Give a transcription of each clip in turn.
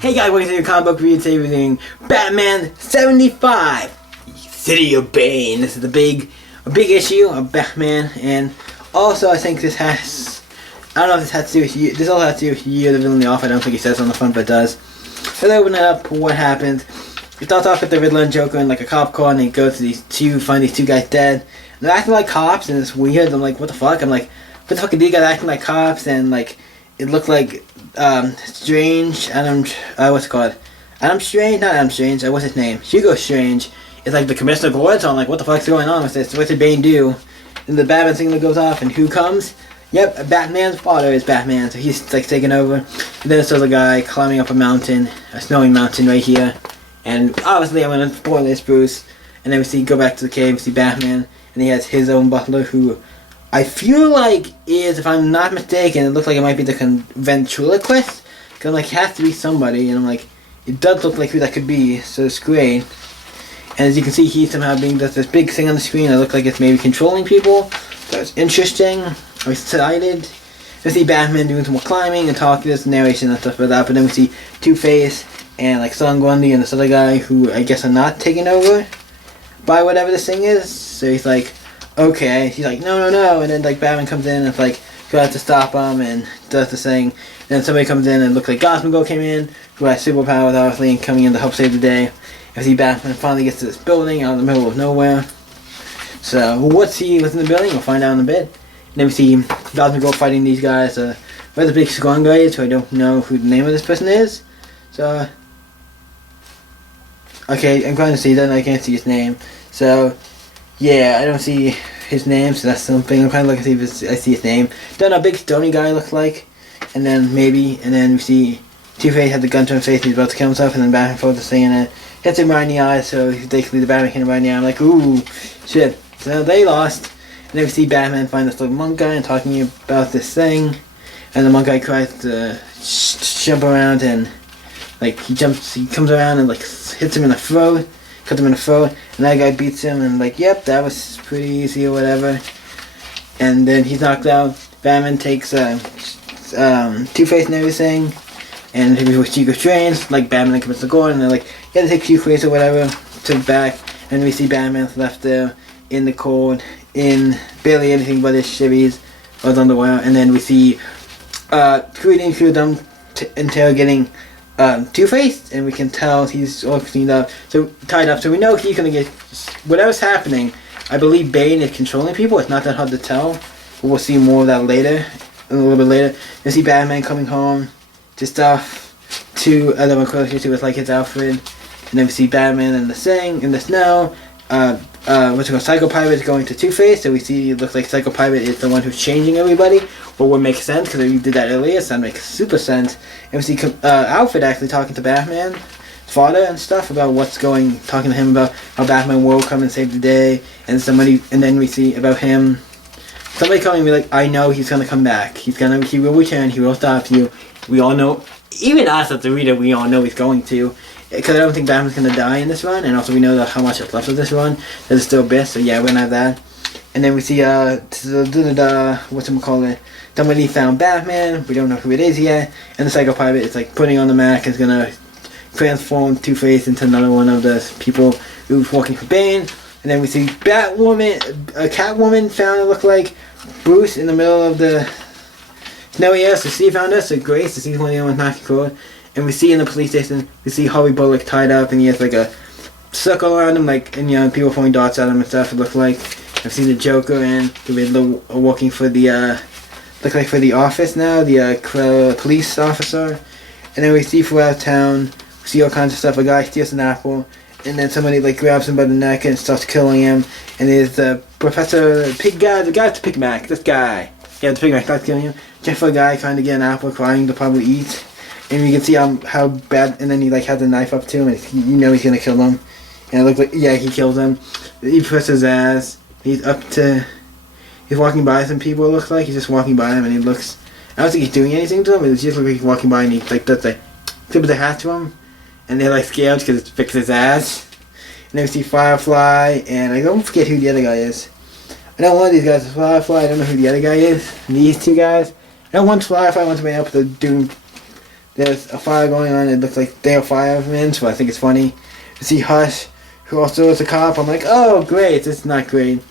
Hey guys, welcome to your comic book review. Today we're doing Batman 75, City of Bane. This is a big issue of Batman, and also I think this has, I don't know if this has to do with you, this all has to do with you, the villain, the off. I don't think it says on the front, but it does. So they open it up, what happens. It starts off with the Riddler and Joker in like a cop car, and they go to find these two guys dead. And they're acting like cops, and it's weird. I'm like, what the fuck? I'm like, what the fuck are these guys acting like cops? And like, it looked like Strange, what's it called? Adam Strange? Not Adam Strange, what's his name? Hugo Strange. It's like the Commissioner Gordon, so I'm like, what the fuck's going on with this? What did Bane do? And the Batman signal goes off, and who comes? Yep, Batman's father is Batman, so he's like taking over. And then there's a guy climbing up a mountain, a snowy mountain right here. And obviously I'm gonna spoil this, Bruce. And then we go back to the cave, we see Batman, and he has his own butler who I feel like is, if I'm not mistaken, it looks like it might be the ventriloquist. Because like, it has to be somebody, and I'm like, it does look like who that could be, so it's great. And as you can see, he's somehow being this big thing on the screen that looks like it's maybe controlling people. So it's interesting. I'm excited. We see Batman doing some more climbing and talking, this narration and stuff like that. But then we see Two-Face and like Son Grundy and this other guy who I guess are not taken over by whatever this thing is. So he's like, okay. He's like, no. And then like Batman comes in and it's like, go out to stop him and does this thing. And then somebody comes in and looks like Gotham Girl came in, who has superpowers obviously, and coming in to help save the day. And we see Batman finally gets to this building out in the middle of nowhere. So what's in the building? We'll find out in a bit. And then we see Gotham Girl fighting these guys. Where the big strong guy is, who I don't know who the name of this person is. So okay, I'm going to see that, and I can't see his name. So yeah, I don't see his name, so that's something. I'm kind of looking to see if I see his name. Don't know, big stony guy looks like. And then we see Two-Face had the gun to his face and he's about to kill himself, and then Batman throws this thing in it. Hits him right in the eye, so he's basically the Batman hit him right in the eye. I'm like, ooh, shit. So they lost. And then we see Batman find this little monk guy and talking about this thing. And the monk guy tries to jump around, and like he comes around and like hits him in the throat. Cuts him in the throat, and that guy beats him, and like, yep, that was pretty easy or whatever. And then he's knocked out. Batman takes Two-Face and everything, and he was Hugo Strange, like Batman and Commissioner Gordon, and they're like, yeah, they take Two-Face or whatever, to back, and we see Batman left there in the cold, in barely anything but his shivvies or his underwear, and then we see Tweeting through them interrogating Two-Face, and we can tell he's all cleaned up, so tied up, so we know he's gonna get whatever's happening. I believe Bane is controlling people. It's not that hard to tell, but we'll see more of that later, a little bit later. You see Batman coming home to stuff to other closer to with like his outfit, and then we see Batman in the snow. Psycho Pirate is going to Two-Face, so we see it looks like Psycho Pirate is the one who's changing everybody, but would make sense because we did that earlier, so that makes super sense. And we see Alfred actually talking to Batman's father and stuff about talking to him about how Batman will come and save the day, and then we see about him, somebody coming and be like, I know he's gonna come back, he will return, he will stop you. We all know, even us as the reader, we all know he's going to. Because I don't think Batman's going to die in this run, and also we know how much is left of this run. There's still bits, so yeah, we're going to have that. And then we see, somebody found Batman, we don't know who it is yet, and the Psycho Pirate is like putting on the mask and is going to transform Two-Face into another one of the people who's working for Bane. And then we see Catwoman found, it looked like, Bruce in the middle of the snowy air, so she found us, so Grace, so she's one of the ones knocking code. And we see in the police station, we see Harvey Bullock tied up, and he has like a circle around him, like, and people throwing darts at him and stuff. It looked like I've seen the Joker and the Riddler working for the look like for the office now, the police officer. And then we see throughout town, we see all kinds of stuff. A guy steals an apple, and then somebody like grabs him by the neck and starts killing him. And there's the the guy with the Pig Mac, this guy. Yeah, the Pig Mac starts killing him. Just for a guy trying to get an apple, trying to probably eat. And you can see how bad, and then he like had the knife up to him, and he's gonna kill him. And it looked like, yeah, he kills him. He puts his ass. He's walking by some people. It looks like he's just walking by him, and I don't think he's doing anything to him. It just looks like he's walking by, and he like does like tip of the hat to him, and they're like scared because it fixes his ass. And then we see Firefly, and I don't forget who the other guy is. I know one of these guys is Firefly. I don't know who the other guy is. These two guys. I know one's Firefly, one's made up to do there's a fire going on. It looks like they're firemen, so I think it's funny. You see Hush, who also is a cop. I'm like, oh, great. It's not great.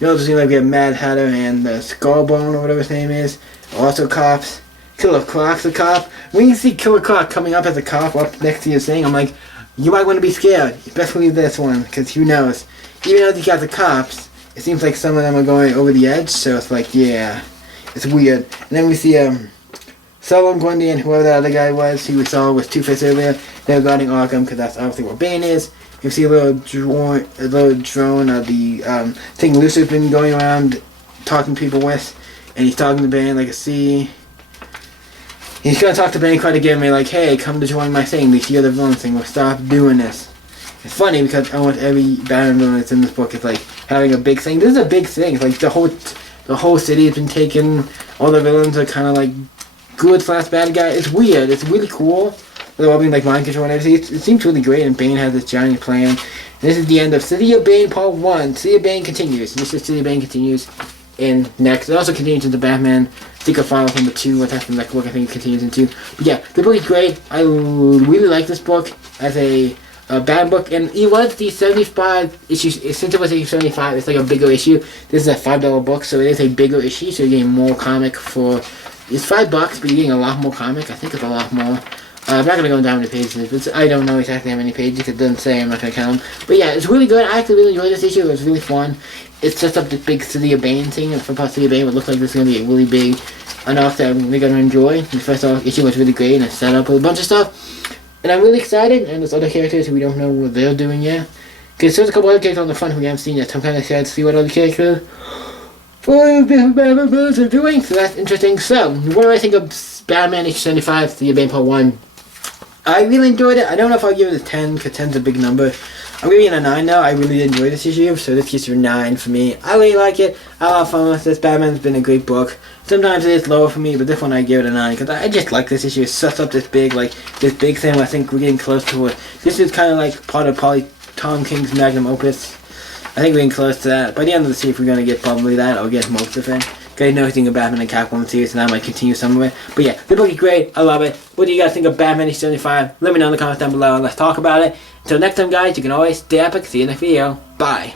You also see like we have Mad Hatter and Skullbone or whatever his name is, also cops. Killer Croc's a cop. When you see Killer Croc coming up as a cop up next to your thing, I'm like, you might want to be scared, especially this one, because who knows? Even though these guys are cops, it seems like some of them are going over the edge, so it's like, yeah, it's weird. And then we see Solo, Grundy, and whoever that other guy was, who we saw was Two-Face earlier. They're guarding Arkham, because that's obviously what Bane is. You see a little drone of the thing Lucifer's been going around talking to people with, and he's talking to Bane like a C. He's gonna talk to Bane quite again, and be like, hey, come to join my thing, these other villains thing, we'll stop doing this. It's funny because almost every Batman villain that's in this book is like having a big thing. This is a big thing. It's like the whole city has been taken, all the villains are kinda like good / bad guy. It's weird, it's really cool. They're all being like mind control and everything. It seems really great, and Bane has this giant plan. And this is the end of City of Bane Part 1. City of Bane continues. This is City of Bane continues in next. It also continues into Batman Secret Files number 2, which that's the next book I think it continues into. But yeah, the book is great. I really like this book as a Batman book, and it was the 75 issues. Since it was issue 75, it's like a bigger issue. This is a $5 book, so it is a bigger issue, so you're getting more comic for... It's $5, but you're getting a lot more comic. I think it's a lot more. I'm not going to go down the pages, but I don't know exactly how many pages. It doesn't say. I'm not going to count them. But yeah, it's really good. I actually really enjoyed this issue. It was really fun. It sets up this big City of Bane thing. For part City of Bane, it looks like this is going to be a really big enough that we're going to enjoy. The first issue was really great, and it set up with a bunch of stuff. And I'm really excited, and there's other characters who we don't know what they're doing yet. Because there's a couple other characters on the front who we haven't seen yet, so I'm kind of excited to see what other characters are doing, so that's interesting. So, what do I think of Batman issue 75, City of Bane Part 1? I really enjoyed it. I don't know if I'll give it a 10, because 10's a big number. I'm giving it a 9 now. I really enjoyed this issue, so this gives you a 9 for me. I really like it. I have fun with this. Batman's been a great book. Sometimes it is lower for me, but this one I give it a 9, because I just like this issue. It sets up this big thing. I think we're getting close to it. This is kind of like part of Tom King's magnum opus. I think we're getting close to that. By the end of the series, we're going to get probably that, or get most of it. I know everything about Batman and Catwoman series, and I might continue some of it. But yeah, the book is great. I love it. What do you guys think of Batman issue 75? Let me know in the comments down below, and let's talk about it. Until next time, guys, you can always stay epic. See you in the next video. Bye.